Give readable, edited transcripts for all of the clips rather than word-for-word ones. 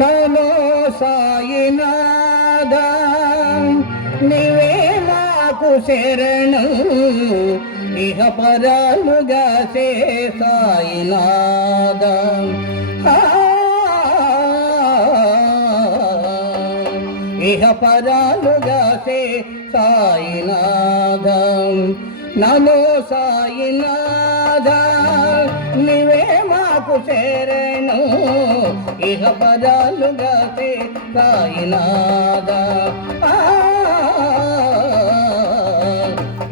నమో సాయినాథ నీవే మాకు శరణు ఇహ పరాలుగా సే సాయినాథ ఇహ పరాలుగా సే సాయినాథ నమో సాయినాథ నీవే మాకు శరణు ఇహ పరాలుగా సే సాయినాథ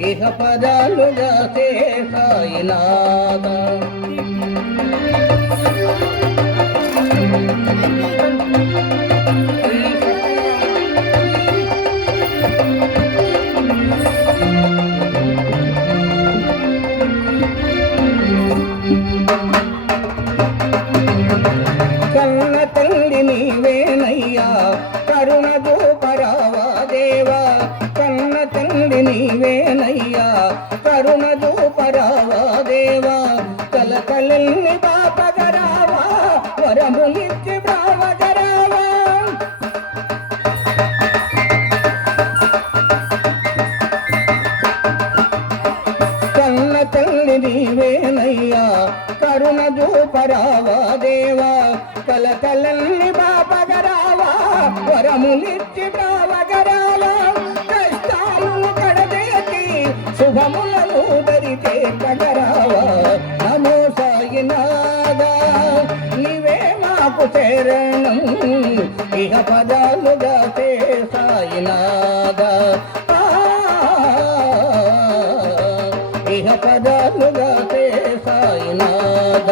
ఇహ పరాలుగా సే సాయినాథ కన్న తండ్రి నీవేనయ్యా కరుణ దూపరావా దేవా కన్న తండ్రి నీవేనయ్యా కరుణ దూపరావా దేవా కలకలల్ని బాపగరావా వరములిచ్చి బావగరావా కన్న తండ్రి నీవేనయ్యా కరుణ దూపరావా దేవా కలకలల్ని బాపగరావా వరములిచ్చి బావగరావా కష్టాలను కడదేసి శుభములను దరితే కగరావా నమో సాయినాథ నీవే మాకు శరణం ఇహ పదాలుగా సే సాయినాథ ఇహ పదాలుగా సే సాయినాథ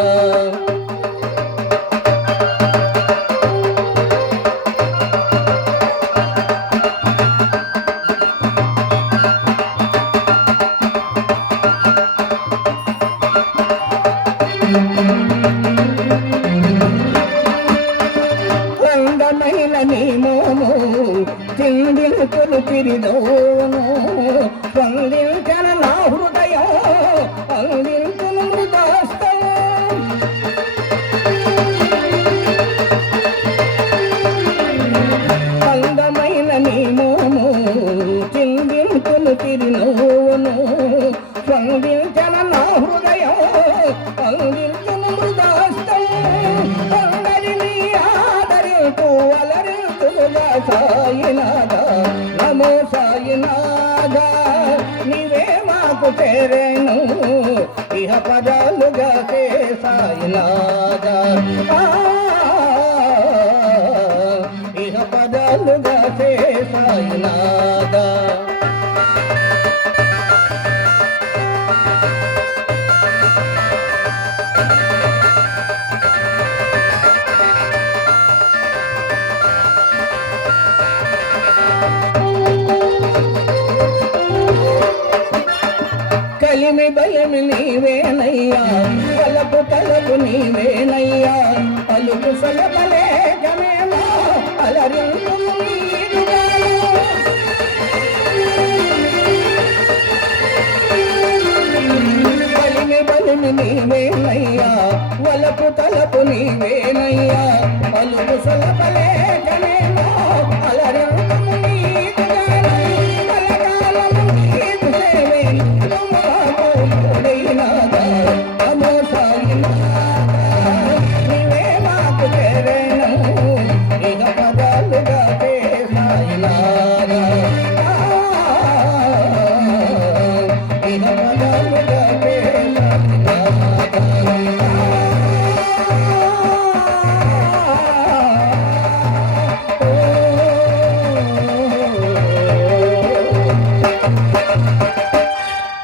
అందమైన నీ మోము చిందించులు తిరిదోను స్పందించన నా హృదయం అందించును మృదాస్తం అందమైన నీ మోము చిందించులు తిరినోను స్పందించన నా హృదయం అందించును మృదాస్తం సాయినాథ నమో సాయినాథ నీవే మాకు శరణు ఇహ పదాలుగా సే సాయినాథ ఇహ పదాలుగా సే సాయినాథ కలిమి బలమి నీవేనయ్యా పలుకు తలుపు నీవేనయ్యా పలుకు సలపలే గమేమో అలరింపు కలిమి బలమి నీవేనయ్యా వలపు తలుపు నీవేనయ్యా పలుకు సలపలే